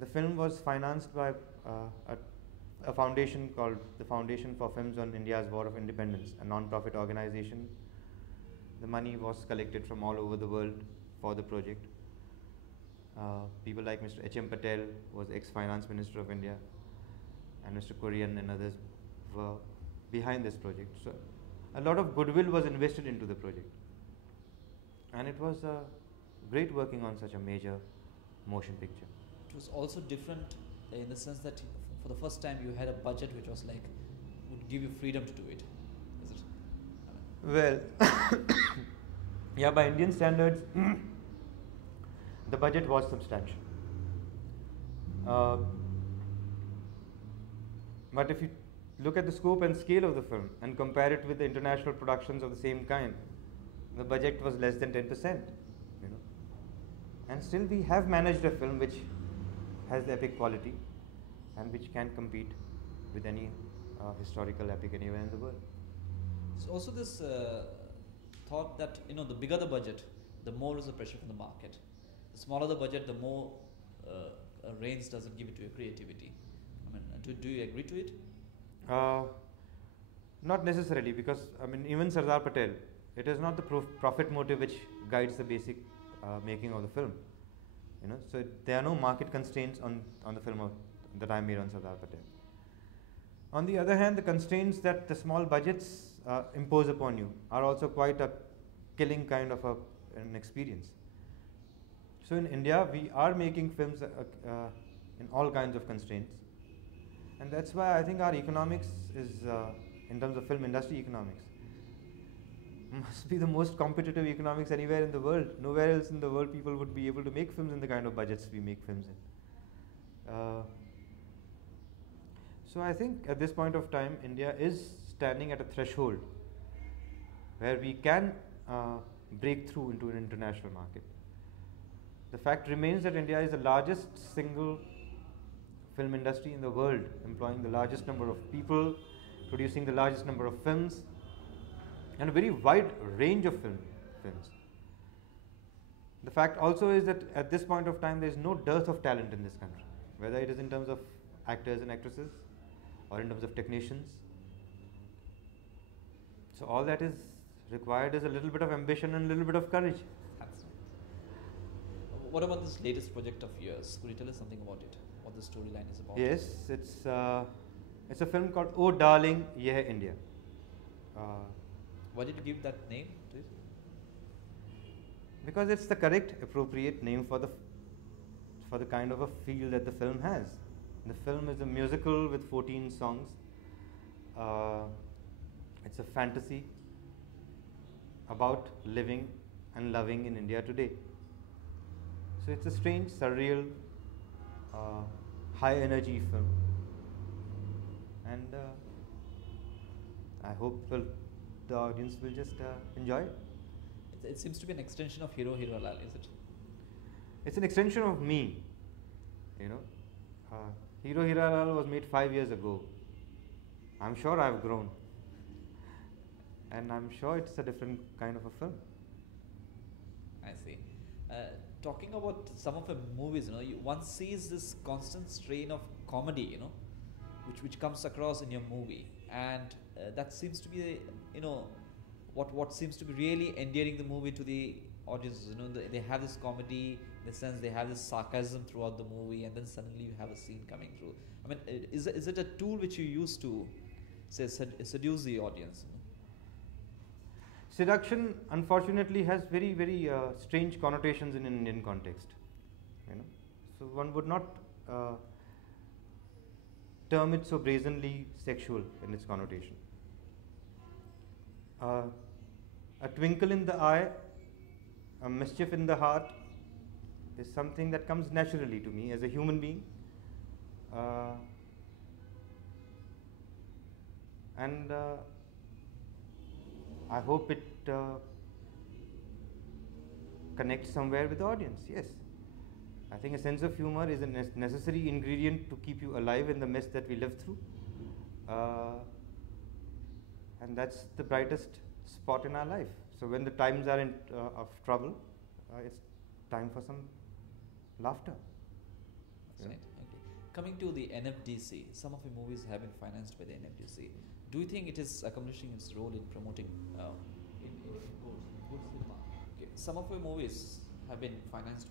The film was financed by a foundation called the Foundation for Films on India's War of Independence, a non-profit organization. The money was collected from all over the world for the project. People like Mr. H.M. Patel was ex-finance minister of India, and Mr. Korean and others were behind this project. So a lot of goodwill was invested into the project, and it was great working on such a major motion picture. It was also different in the sense that for the first time you had a budget which was like would give you freedom to do it. Is it? Well, yeah, by Indian standards, the budget was substantial. But if you look at the scope and scale of the film and compare it with the international productions of the same kind, the budget was less than 10%. You know, and still we have managed a film which has epic quality and which can compete with any historical epic anywhere in the world. So also this thought that the bigger the budget, the more is the pressure from the market. The smaller the budget, the more reins does it give it to your creativity. I mean, do you agree to it? Not necessarily, because I mean, even Sardar Patel, it is not the profit motive which guides the basic making of the film. So there are no market constraints on the film that I made on Sardar Patel. On the other hand, the constraints that the small budgets impose upon you are also quite a killing kind of an experience. So in India, we are making films in all kinds of constraints, and that's why I think our economics is, in terms of film industry economics, must be the most competitive economics anywhere in the world. Nowhere else in the world people would be able to make films in the kind of budgets we make films in. So I think at this point of time, India is standing at a threshold where we can break through into an international market. The fact remains that India is the largest single film industry in the world, employing the largest number of people, producing the largest number of films, and a very wide range of films. The fact also is that at this point of time there is no dearth of talent in this country, whether it is in terms of actors and actresses or in terms of technicians. So all that is required is a little bit of ambition and a little bit of courage. What about this latest project of yours? Could you tell us something about it? What the storyline is about? Yes, it's a film called Oh Darling, Ye Hai India. Why did you give that name to it? Because it's the correct, appropriate name for the kind of a feel that the film has. The film is a musical with 14 songs. It's a fantasy about living and loving in India today. So it's a strange, surreal, high energy film, and I hope the audience will just enjoy it. It seems to be an extension of Hero Lal, is it? It's an extension of me. Hero Lal was made 5 years ago. I'm sure I've grown, and I'm sure it's a different kind of a film. I see. Talking about some of the movies, one sees this constant strain of comedy, which comes across in your movie, and that seems to be, what seems to be really endearing the movie to the audiences. They have this comedy, in the sense they have this sarcasm throughout the movie, and then suddenly you have a scene coming through. I mean, is it a tool which you use to, say, seduce the audience? Seduction, unfortunately, has very, very strange connotations in an Indian context. So one would not term it so brazenly sexual in its connotation. A twinkle in the eye, a mischief in the heart, is something that comes naturally to me as a human being, and I hope it connects somewhere with the audience. Yes, I think a sense of humor is a necessary ingredient to keep you alive in the mess that we live through, and that's the brightest spot in our life. So when the times are of trouble, it's time for some laughter. That's right. coming to the NFDC, some of the movies have been financed by the NFDC. Do you think it is accomplishing its role in promoting in good cinema? Okay. Some of your movies have been financed